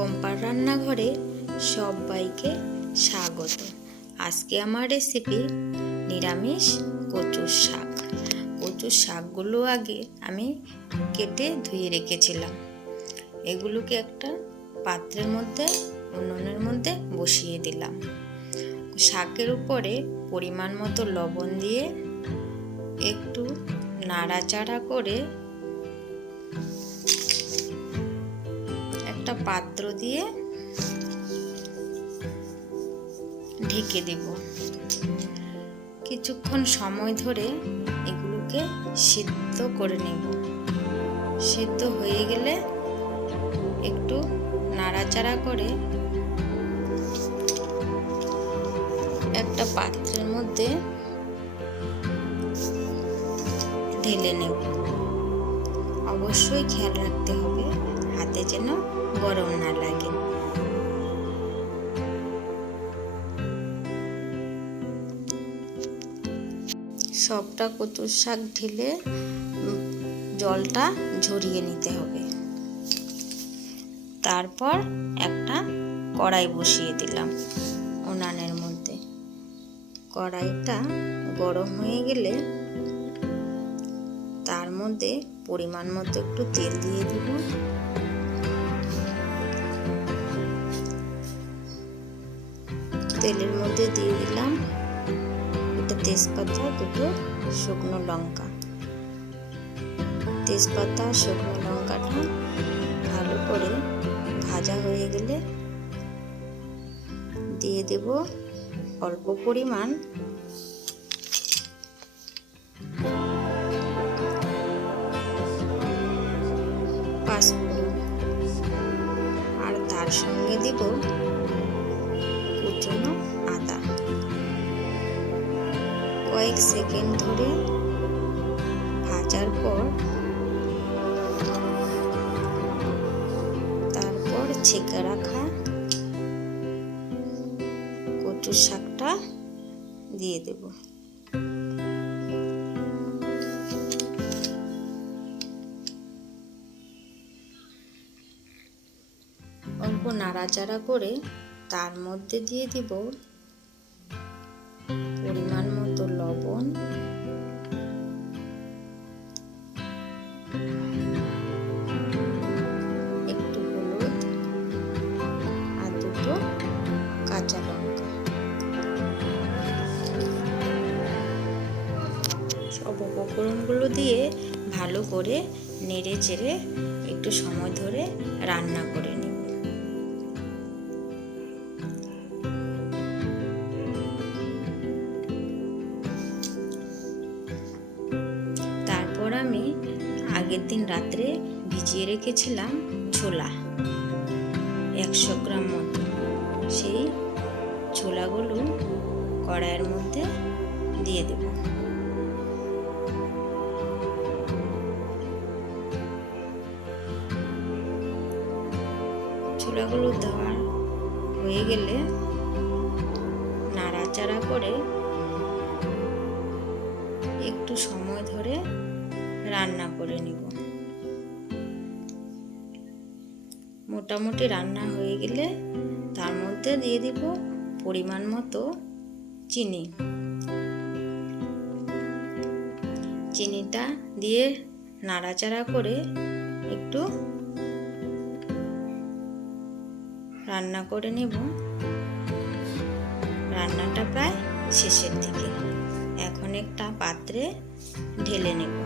পম্পার রান্নাঘরে সবাইকে স্বাগত। আজকে আমার রেসিপি নিরামিষ কচুর শাক। কচুর শাকগুলো আগে আমি কেটে ধুয়ে রেখেছিলাম। এগুলোকে একটা পাত্রের মধ্যে উনুনের মধ্যে বসিয়ে দিলাম। শাকের উপরে পরিমাণ মতো লবণ দিয়ে একটু নাড়াচাড়া করে একটা পাত্র দিয়ে ঢেকে দেব। কিছুক্ষণ সময় ধরে এগুলোকে সিদ্ধ করে নেব। সিদ্ধ হয়ে গেলে একটু নাড়াচাড়া করে একটা পাত্রের মধ্যে ঢেলে নেব। অবশ্যই খেয়াল রাখতে হবে হাতে যেন গরম না লাগে। সবটা কচুর শাক ঢেলে জলটা ঝরিয়ে নিতে হবে। তারপর একটা কড়াই বসিয়ে দিলাম উনানের মধ্যে। কড়াইটা গরম হয়ে গেলে তার মধ্যে পরিমাণ মতো একটু তেল দিয়ে দিব। তেলের মধ্যে দিয়ে দিলাম একটা তেজপাতা, দুটো শুকনো লঙ্কা। তেজপাতা শুকনো লঙ্কাটা ভালো করে ভাজা হয়ে গেলে দিয়ে দেব অল্প পরিমাণ পাঁচফোড়ন, আর তার সঙ্গে দেব কুচনো আদা। কয়েক সেকেন্ড ধরে ভাজার পর তারপর ছেঁকে রাখা কচুর শাকটা দিয়ে দেব। অল্প নাড়াচাড়া করে তার মধ্যে দিয়ে দিব পরিমাণ মতো লবণ, একটু হলুদ আর দুটো কাঁচা লঙ্কা। সব উপকরণগুলো দিয়ে ভালো করে নেড়ে চেড়ে একটু সময় ধরে রান্না করে নিব। তারপর আমি আগের দিন রাত্রে ভিজিয়ে রেখেছিলাম ছোলা 100 গ্রাম মতো। সেই ছোলাগুলো কড়াইয়ের মধ্যে দিয়ে দেব। ছোলাগুলো দেওয়া হয়ে গেলে নাড়াচাড়া করে একটু সময় ধরে রান্না করে নিব। মোটামুটি রান্না হয়ে গেলে তার মধ্যে দিয়ে দিব পরিমাণ মতো চিনি। চিনিটা দিয়ে নাড়াচাড়া করে একটু রান্না করে নেব। রান্নাটা প্রায় শেষের দিকে। এখন একটা পাত্রে ঢেলে নেব।